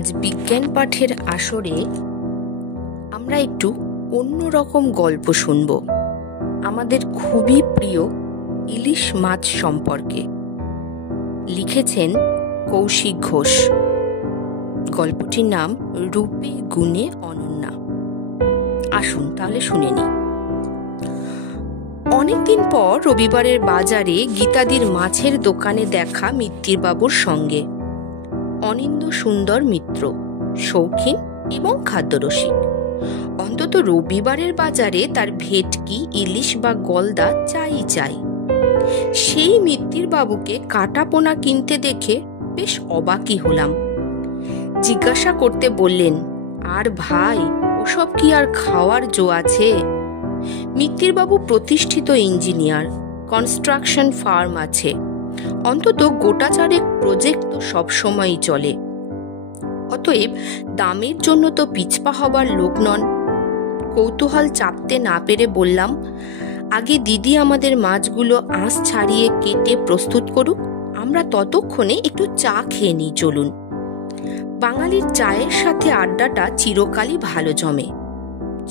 আজ বিজ্ঞান পাঠের আসরে আমরা একটু অন্যরকম গল্প শুনব আমাদের খুবই প্রিয় ইলিশ মাছ সম্পর্কে। লিখেছেন কৌশিক ঘোষ। গল্পটির নাম রূপে গুণে অনন্যা। আসুন তাহলে শুনে নিই। অনেকদিন পর রবিবারের বাজারে গীতাদির মাছের দোকানে দেখা মিত্তিরবাবুর সঙ্গে। অনিন্দ সুন্দর মিত্র, শৌখিন এবং খাদ্যরসিক। অন্তত রবিবারের বাজারে তার ভেটকি, ইলিশ বা গলদা চাই। সেই মিত্তিরবাবুকে কাটাপোনা কিনতে দেখে বেশ অবাকই হলাম। জিজ্ঞাসা করতে বললেন, আর ভাই, ওসব কি আর খাওয়ার জো আছে? মিত্তিরবাবু প্রতিষ্ঠিত ইঞ্জিনিয়ার, কনস্ট্রাকশন ফার্ম আছে, অন্তত গোটা চারেক প্রজেক্ট তো সবসময়ই চলে। অতএব দামের জন্য তো পিছপা হবার লোক নন। কৌতূহল চাপতে না পেরে বললাম, আগে দিদি আমাদের মাছগুলো আঁশ ছাড়িয়ে কেটে প্রস্তুত করুক, আমরা ততক্ষণে একটু চা খেয়ে নিই চলুন। বাঙালির চায়ের সাথে আড্ডাটা চিরকালই ভালো জমে।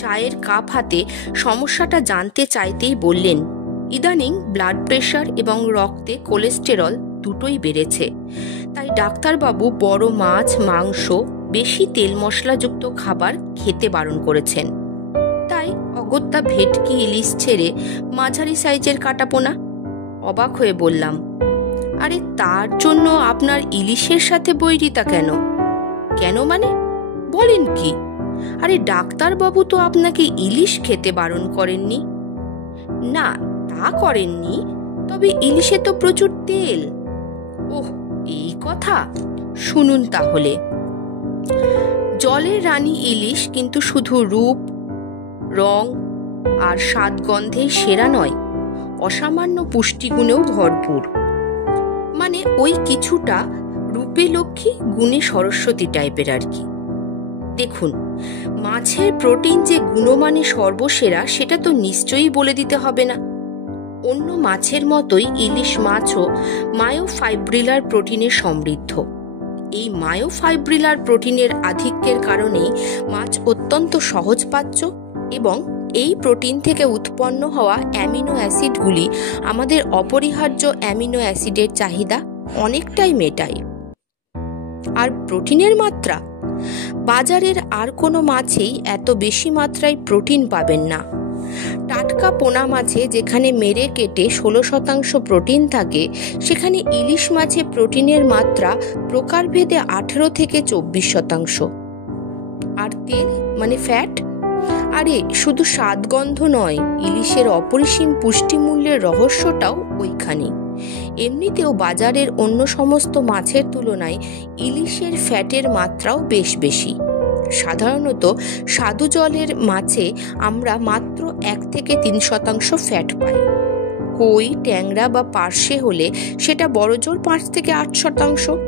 চায়ের কাপ হাতে সমস্যাটা জানতে চাইতেই বললেন, ইদানিং ব্লাড প্রেশার এবং রক্তে কোলেস্টেরল দুটোই বেড়েছে, তাই ডাক্তারবাবু বড় মাছ, মাংস, বেশি তেল মশলাযুক্ত খাবার খেতে বারণ করেছেন। তাই অগত্যা ভেটকি, ইলিশ ছেড়ে মাঝারি সাইজের কাটাপোনা। অবাক হয়ে বললাম, আরে তার জন্য আপনার ইলিশের সাথে বৈরিতা কেন? কেন মানে? বলেন কি? আরে ডাক্তারবাবু তো আপনাকে ইলিশ খেতে বারণ করেননি। না, তা করেননি, তবে ইলিশে তো প্রচুর তেল। ওহ, এই কথা, শুনুন তাহলে। জলের রানী ইলিশ কিন্তু শুধু রূপ, রং আর স্বাদ গন্ধেই সেরা নয়, অসামান্য পুষ্টিগুণেও ভরপুর। মানে ওই কিছুটা রূপে লক্ষ্মী, গুণে সরস্বতী টাইপের আর কি। দেখুন, মাছের প্রোটিন যে গুণমানে সর্বসেরা সেটা তো নিশ্চয়ই বলে দিতে হবে না। অন্য মাছের মতোই ইলিশ মাছও মায়োফাইব্রিলার প্রোটিনে সমৃদ্ধ। এই মায়োফাইব্রিলার প্রোটিনের আধিক্যের কারণেই মাছ অত্যন্ত সহজপাচ্য এবং এই প্রোটিন থেকে উৎপন্ন হওয়া অ্যামিনো অ্যাসিডগুলি আমাদের অপরিহার্য অ্যামিনো অ্যাসিডের চাহিদা অনেকটাই মেটায়। আর প্রোটিনের মাত্রা, বাজারের আর কোনো মাছেই এত বেশি মাত্রায় প্রোটিন পাবেন না। টাটকা পোনা মাছে যেখানে মেরে কেটে 16% প্রোটিন থাকে, সেখানে ইলিশ মাছে প্রোটিনের মাত্রা প্রকারভেদে 18 থেকে 24%। আর তেল মানে ফ্যাট, আরে শুধু স্বাদগন্ধ নয়, ইলিশের অপরিসীম পুষ্টিমূল্যের রহস্যটাও ওইখানে। এমনিতেও বাজারের অন্য সমস্ত মাছের তুলনায় ইলিশের ফ্যাটের মাত্রাও বেশ বেশি। সাধারণত স্বাদু জলের মাছে আমরা মাত্র 1 থেকে 3% ফ্যাট পাই। কই, ট্যাংরা বা পার্শে হলে সেটা বড়জোর 5 থেকে 8%।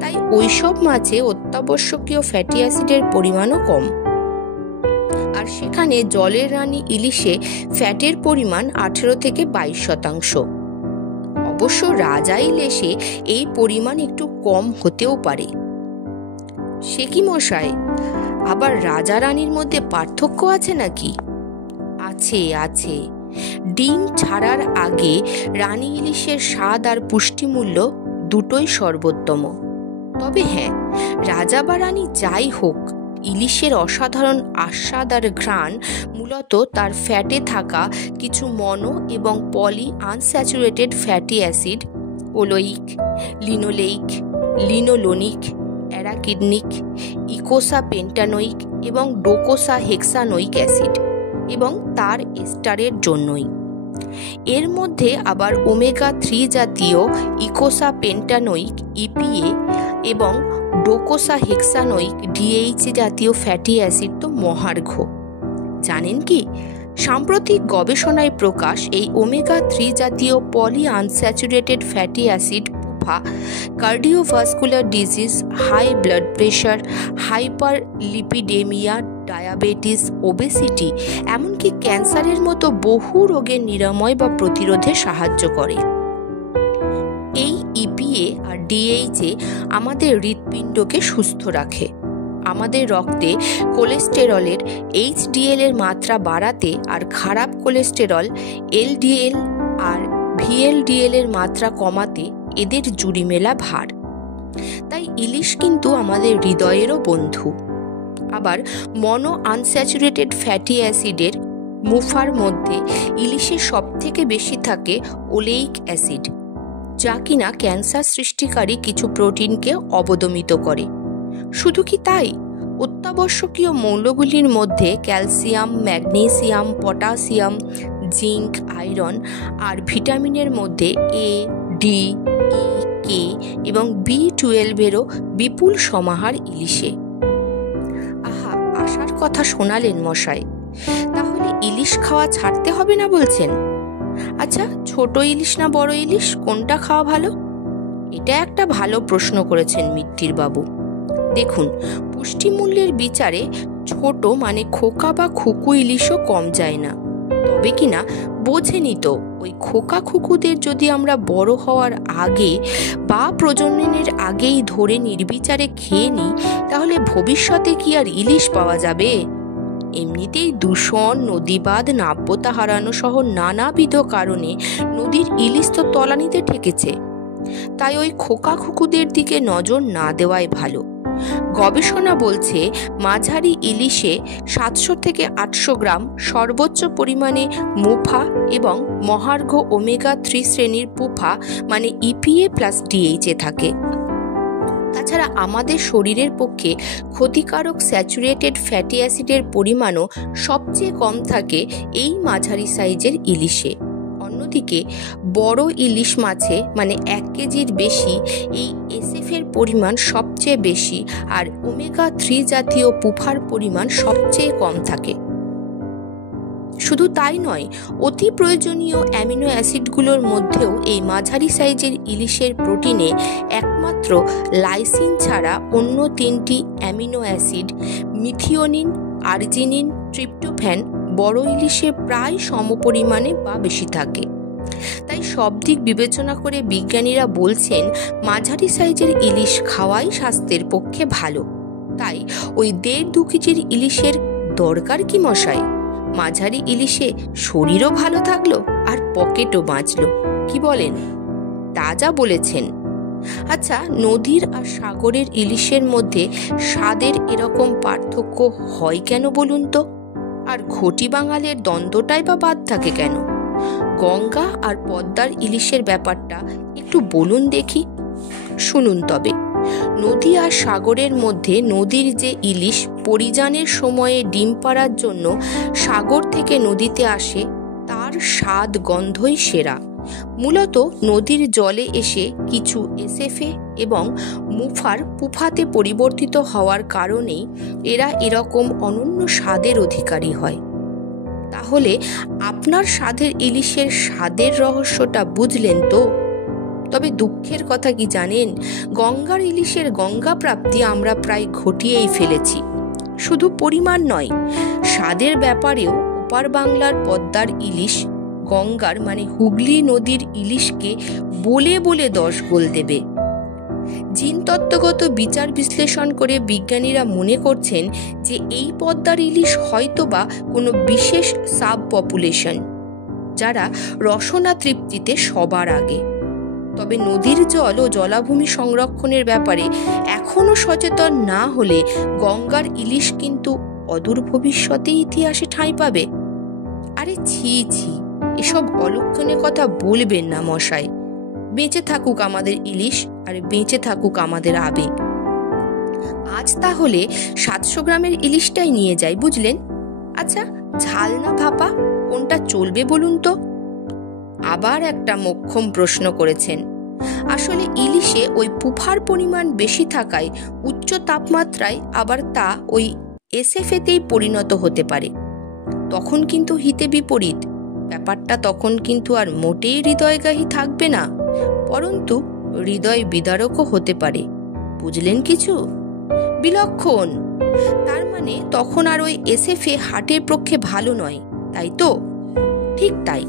তাই ওইসব মাছে অত্যাবশ্যকীয় ফ্যাটি অ্যাসিডের পরিমাণও কম। আর সেখানে জলের রানী ইলিশে ফ্যাটের পরিমাণ 18 থেকে 22%। অবশ্য রাজা ইলিশে এই পরিমাণ একটু কম হতেও পারে। সে কি মশাই, আবার রাজা রানীর মধ্যে পার্থক্য আছে নাকি? আছে। ডিম ছাড়ার আগে রানী ইলিশের স্বাদ আর পুষ্টিমূল্য দুটোই সর্বোত্তম। তবে হ্যাঁ, রাজা বা রানী যাই হোক, ইলিশের অসাধারণ আস্বাদ আর ঘ্রাণ মূলত তার ফ্যাটে থাকা কিছু মনো এবং পলি unsaturated fatty acid, oleic, linoleic, linolenic, arachidonic, eicosapentaenoic এবং ডোকোসা হেক্সানোইক অ্যাসিড এবং তার এস্টারের জন্যই। এর মধ্যে আবার ওমেগা 3 জাতীয় ইকোসা পেন্টানোইক ইপিএ এবং ডোকোসা হেক্সানোইক ডিএইচ জাতীয় ফ্যাটি অ্যাসিড তো মহার্ঘ। জানেন কি, সাম্প্রতিক গবেষণায় প্রকাশ এই ওমেগা 3 জাতীয় poly unsaturated fatty acid cardiovascular disease, high blood pressure, hyperlipidemia, diabetes, obesity, এমনকি ক্যান্সারের মতো বহু রোগের নিরাময় বা প্রতিরোধে সাহায্য করে। এই ইপিএ আর ডিএইচে আমাদের হৃৎপিণ্ডকে সুস্থ রাখে। আমাদের রক্তে কোলেস্টেরলের এইচডিএল এর মাত্রা বাড়াতে আর খারাপ কোলেস্টেরল এলডিএল আর ভিএলডিএল এর মাত্রা কমাতে এদের জুড়ি মেলা ভার। তাই ইলিশ কিন্তু আমাদের হৃদয়েরও বন্ধু। আবার মনো আনস্যাচুরেটেড ফ্যাটি অ্যাসিডের মুফার মধ্যে ইলিশের সব থেকে বেশি থাকে ওলেইক অ্যাসিড, যা কিনা ক্যান্সার সৃষ্টিকারী কিছু প্রোটিনকে অবদমিত করে। শুধু কি তাই, অত্যাবশ্যকীয় মৌলগুলির মধ্যে calcium, magnesium, potassium, zinc, iron আর ভিটামিনের মধ্যে এ, ডি, ই, কে এবং B12-এরও বিপুল সমাহার ইলিশে। আহা, আশার কথা শোনালেন মশাই। তাহলে ইলিশ খাওয়া ছাড়তে হবে না বলছেন? আচ্ছা, ছোট ইলিশ না বড় ইলিশ, কোনটা খাওয়া ভালো? এটা একটা ভালো প্রশ্ন করেছেন মিত্তির বাবু। দেখুন, পুষ্টিমূল্যের বিচারে ছোট মানে খোকা বা খুকু ইলিশও কম যায় না। তবে কিনা বোঝেনি তো, ওই খোকা খুকুদের যদি আমরা বড় হওয়ার আগে বা প্রজননের আগেই ধরে নির্বিচারে খেয়ে নিই, তাহলে ভবিষ্যতে কি আর ইলিশ পাওয়া যাবে? এমনিতেই দূষণ, নদীবাঁধ, নাব্যতা হারানো সহ নানাবিধ কারণে নদীর ইলিশ তো তলানিতে ঠেকেছে। তাই ওই খোকা খুকুদের দিকে নজর না দেওয়াই ভালো। গবেষণা বলছে মাঝারি ইলিশে 700 থেকে 800 গ্রাম সর্বোচ্চ পরিমাণে মুফা এবং মহার্ঘ ওমেগা-3 শ্রেণীর পুফা মানে EPA+DHA থাকে। তাছাড়া আমাদের শরীরের পক্ষে ক্ষতিকারক স্যাচুরেটেড ফ্যাটি অ্যাসিডের পরিমাণও সবচেয়ে কম থাকে এই মাঝারি সাইজের ইলিশে। অন্যদিকে বড় ইলিশ মাছে মানে 1 কেজির বেশি এই এসএফের পরিমাণ সবচেয়ে বেশি আর ওমেগা-3 জাতীয় পুফার পরিমাণ সবচেয়ে কম থাকে। শুধু তাই নয়, অতি প্রয়োজনীয় অ্যামিনো অ্যাসিডগুলোর মধ্যেও এই মাঝারি সাইজের ইলিশের প্রোটিনে একমাত্র লাইসিন ছাড়া অন্য 3টি amino acid methionine, arginine, tryptophan বড় ইলিশে প্রায় সমপরিমাণে বা বেশি থাকে। তাই সব দিক বিবেচনা করে বিজ্ঞানীরা বলছেন মাঝারি সাইজের ইলিশ খাওয়াই স্বাস্থ্যের পক্ষে ভালো। তাই ওই 1.5-2 কেজির ইলিশের দরকার কি মশাই? মাঝারি ইলিশে শরীরও ভালো থাকলো আর পকেটও বাঁচলো। কি বলেন? তাজা বলেছেন। আচ্ছা, নদীর আর সাগরের ইলিশের মধ্যে স্বাদের এরকম পার্থক্য হয় কেন বলুন তো? আর ঘটি বাঙালের দ্বন্দ্বটাই বা বাদ থাকে কেন? গঙ্গা আর পদ্মার ইলিশের ব্যাপারটা একটু বলুন দেখি। শুনুন তবে। নদী আর সাগরের মধ্যে নদীর যে ইলিশ পরিযানের সময়ে ডিম পাড়ার জন্য সাগর থেকে নদীতে আসে, তার স্বাদ গন্ধই সেরা। মূলত নদীর জলে এসে কিছু এসএফএ এবং মুফার পুফাতে পরিবর্তিত হওয়ার কারণেই এরা এরকম অনন্য স্বাদের অধিকারী হয়। তাহলে আপনার স্বাদের ইলিশের স্বাদের রহস্যটা বুঝলেন তো? তবে দুঃখের কথা কি জানেন, গঙ্গার ইলিশের গঙ্গা প্রাপ্তি আমরা প্রায় ঘটিয়েই ফেলেছি। শুধু পরিমাণ নয়, স্বাদের ব্যাপারেও ওপার বাংলার পদ্মার ইলিশ গঙ্গার মানে হুগলি নদীর ইলিশকে বলে বলে 10 গোল দেবে। জিনতত্ত্বগত বিচার বিশ্লেষণ করে বিজ্ঞানীরা মনে করছেন যে এই পদ্মার ইলিশ হয়তোবা কোনো বিশেষ সাব পপুলেশন, যারা রসনা তৃপ্তিতে সবার আগে। তবে নদীর জল ও জলাভূমি সংরক্ষণের ব্যাপারে এখনো সচেতন না হলে গঙ্গার ইলিশ কিন্তু অদূর ভবিষ্যতে ইতিহাসে ঠাঁই পাবে। আরে ছি ছি, এসব অলক্ষণের কথা বলবেন না মশাই। বেঁচে থাকুক আমাদের ইলিশ আর বেঁচে থাকুক আমাদের আবেগ। আজ তাহলে 700 গ্রামের ইলিশটাই নিয়ে যাই, বুঝলেন? আচ্ছা, ঝাল না ভাপা কোনটা চলবে বলুন তো? আবার একটা মোক্ষম প্রশ্ন করেছেন। আসলে ইলিশে ওই পুফার পরিমাণ বেশি থাকায় উচ্চ তাপমাত্রায় আবার তা ওই এসএফএতেই পরিণত হতে পারে। তখন কিন্তু হিতে বিপরীত ব্যাপারটা, তখন কিন্তু আর মোটেই হৃদয়গাহী থাকবে না, পরন্তু হৃদয় বিদারকও হতে পারে। বুঝলেন কিছু? বিলক্ষণ। তার মানে তখন আর ওই এসএফএ হার্টের পক্ষে ভালো নয়, তাই তো? ঠিক তাই।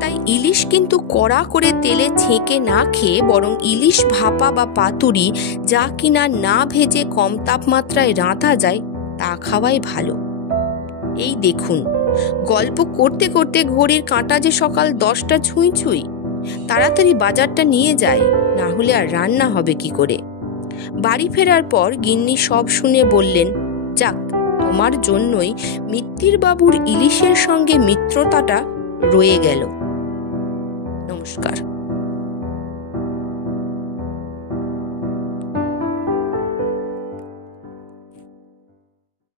তাই ইলিশ কিন্তু কড়া করে তেলে ছেঁকে না খেয়ে বরং ইলিশ ভাপা বা পাতুরি, যা কিনা না ভেজে কম তাপমাত্রায় রাঁধা যায়, তা খাওয়াই ভালো। এই দেখুন, গল্প করতে করতে ঘড়ির কাঁটা যে সকাল 10টা ছুঁই ছুঁই। তাড়াতাড়ি বাজারটা নিয়ে যায়, না হলে আর রান্না হবে কি করে। বাড়ি ফেরার পর গিন্নি সব শুনে বললেন, যাক, তোমার জন্যই মিত্তির বাবুর ইলিশের সঙ্গে মিত্রতাটা রয়ে গেল। নমস্কার।